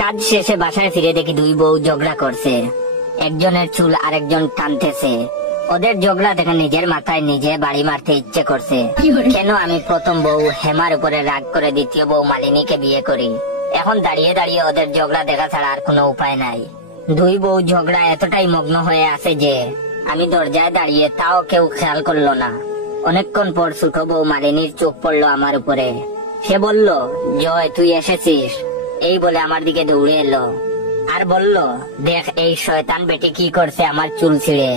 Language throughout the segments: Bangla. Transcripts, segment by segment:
কাজ শেষে বাসায় ফিরে দেখি দুই বউ ঝগড়া করছে, একজনের চুল আরেকজন টানতেছে। ওদের ঝগড়া দেখে নিজের মাথায় নিজে বাড়ি মারতে ইচ্ছে করছে। কেন আমি প্রথম বউ হেমার উপরে রাগ করে দ্বিতীয় বউ মালিনীকে বিয়ে করি। এখন দাঁড়িয়ে দাঁড়িয়ে ওদের ঝগড়া দেখা ছাড়া আর কোনো উপায় নাই। দুই বউ ঝগড়া এতটাই মগ্ন হয়ে আছে যে আমি দরজায় দাঁড়িয়ে তাও কেউ খেয়াল করলো না। অনেকক্ষণ পর ছোট বউ মালিনীর চোখ পড়লো আমার উপরে। সে বলল, জয় তুই এসেছিস, এই বলে আমার দিকে দৌড়ে এলো আর বলল, দেখ এই শয়তান বেটি কি করছে আমার চুল ছিঁড়ে।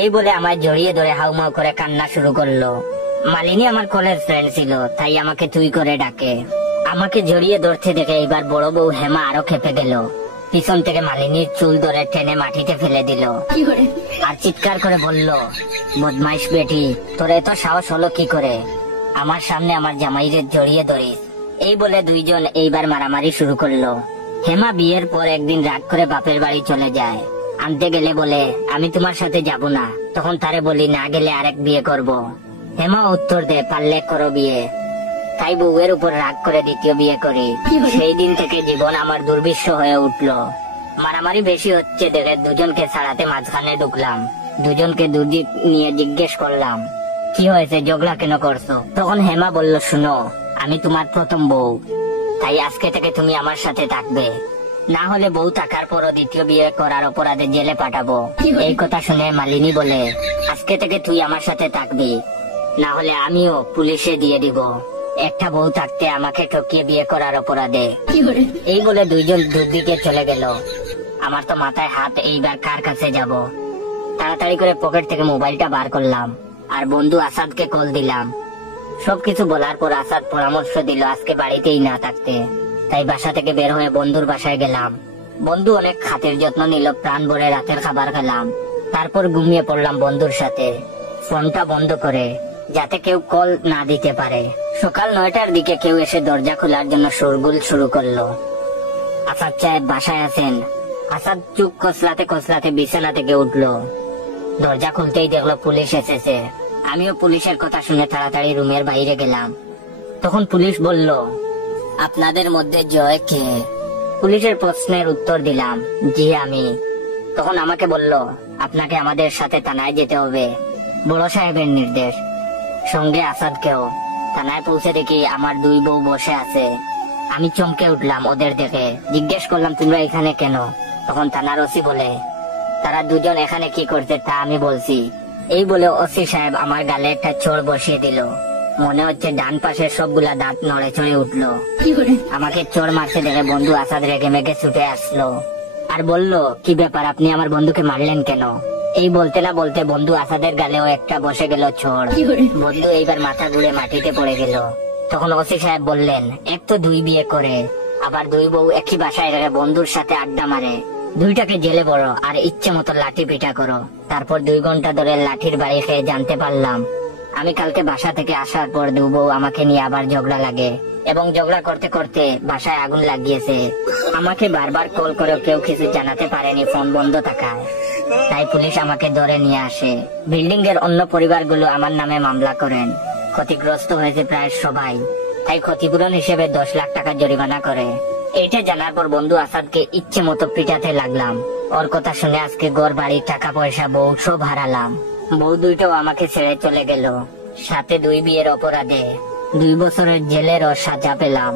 এই বলে আমায় জড়িয়ে ধরে হাউমাউ করে কান্না শুরু করলো। মালিনী আমার কলেজ ফ্রেন্ড ছিল, তাই আমাকে তুই করে ডাকে। আমাকে জড়িয়ে ধরতে দেখে এবার বড় বউ হেমা আরো খেপে গেল। পিছন থেকে মালিনীর চুল ধরে টেনে মাটিতে ফেলে দিল আর চিৎকার করে বলল, বদমাইশ বেটি, তোর এত সাহস হলো কি করে আমার সামনে আমার জামাইরে জড়িয়ে ধরিস। এই বলে দুইজন এইবার মারামারি শুরু করলো। হেমা বিয়ের পর একদিন রাগ করে বাপের বাড়ি চলে যায়। আনতে গেলে বলে, আমি তোমার সাথে যাব না। তখন তারে বলি, না গেলে আরেক বিয়ে করব। হেমা উত্তর দেয়, পারলে করো বিয়ে। তাই বউয়ের উপর রাগ করে দ্বিতীয় বিয়ে করি। সেই দিন থেকে জীবন আমার দুর্বিষহ হয়ে উঠলো। মারামারি বেশি হচ্ছে দেখে দুজনকে ছাড়াতে মাঝখানে ঢুকলাম। দুজনকে দুদিক নিয়ে জিজ্ঞেস করলাম, কি হয়েছে, ঝগড়া কেন করছো? তখন হেমা বলল, শুনো, আমি তোমার প্রথম বউ, তাই আজকে থেকে তুমি আমার সাথে থাকবে। না হলে বউ থাকার পরও দ্বিতীয় বিয়ে করার অপরাধে জেলে পাঠাবো। এই কথা শুনে মালিনী বলে, আজকে থেকে তুই আমার সাথে থাকবি, না হলে আমিও পুলিশে দিয়ে দিব। একটা বউ থাকতে আমাকে ঠকিয়ে বিয়ে করার অপরাধে। এই বলে দুইজন দুদিকে চলে গেল। আমার তো মাথায় হাত, এইবার কার কাছে যাব। তাড়াতাড়ি করে পকেট থেকে মোবাইলটা বার করলাম আর বন্ধু আসাদকে কল দিলাম। সবকিছু বলার পর আসাদ পরামর্শ দিল আজকে বাড়িতেই না থাকতে। তাই বাসা থেকে বের হয়ে বন্ধুর বাসায় গেলাম। বন্ধু অনেক খাতির যত্ন নিল, প্রাণ ভরে রাতের খাবার খেলাম। তারপর ঘুমিয়ে পড়লাম বন্ধুর সাথে, ফোনটা বন্ধ করে, যাতে কেউ কল না দিতে পারে। সকাল 9টার দিকে কেউ এসে দরজা খোলার জন্য শোরগোল শুরু করলো। আসাদ সাহেব বাসায় আছেন? আসাদ চুপ কসলাতে কসলাতে বিছানা থেকে উঠলো। দরজা খুলতেই দেখলো পুলিশ এসেছে। আমিও পুলিশের কথা শুনে তাড়াতাড়ি রুমের বাইরে গেলাম। তখন পুলিশ বলল, আপনাদের মধ্যে জয় কে? পুলিশের প্রশ্নের উত্তর দিলাম, জি আমি। তখন আমাকে বলল, আপনাকে আমাদের সাথে থানায় যেতে হবে, বড় সাহেবের নির্দেশ। সঙ্গে আসাদকেও। থানায় পৌঁছে দেখি আমার দুই বউ বসে আছে। আমি চমকে উঠলাম ওদের দেখে। জিজ্ঞেস করলাম, তোমরা এখানে কেন? তখন থানার ওসি বলে, তারা দুজন এখানে কি করছে তা আমি বলছি। এই বলে ওসি সাহেব আমার গালে একটা চড় বসিয়ে দিল। মনে হচ্ছে ডান পাশের সবগুলা দাঁত নড়ে চড়ে উঠলো। আমাকে চড় মারতে দেখে বন্ধু আসাদ রেগে মেগে ছুটে আসলো আর বলল, কি ব্যাপার, আপনি আমার বন্ধুকে মারলেন কেন? এই বলতে না বলতে বন্ধু আসাদের গালেও একটা বসে গেল চড়। বন্ধু এইবার মাথা ঘুরে মাটিতে পড়ে গেল। তখন ওসি সাহেব বললেন, এক তো দুই বিয়ে করে, আবার দুই বউ একই বাসায় রেখে বন্ধুর সাথে আড্ডা মারে, দুইটাকে জেলে বড় আর ইচ্ছে মতো লাঠি পিটা করো। তারপর 2 ঘন্টা ধরে লাঠির বাড়ি খেয়ে জানতে পারলাম আমি কালকে বাসা থেকে আসার পর দু বউ আমাকে নিয়ে আবার ঝগড়া লাগে এবং ঝগড়া করতে করতে বাসায় আগুন লাগিয়েছে। আমাকে বারবার কল করে কেউ কিছু জানাতে পারেনি, ফোন বন্ধ থাকায়। তাই পুলিশ আমাকে ধরে নিয়ে আসে। বিল্ডিং এর অন্য পরিবারগুলো আমার নামে মামলা করেন। ক্ষতিগ্রস্ত হয়েছে প্রায় সবাই, তাই ক্ষতিপূরণ হিসেবে 10 লাখ টাকা জরিমানা করে। এটা জানার পর বন্ধু আসাদকে ইচ্ছে মতো পিটাতে লাগলাম। ওর কথা শুনে আজকে ঘর বাড়ি টাকা পয়সা বউ সব হারালাম। বউ দুইটাও আমাকে ছেড়ে চলে গেল, সাথে 2 বিয়ের অপরাধে 2 বছরের জেলেরও সাজা পেলাম।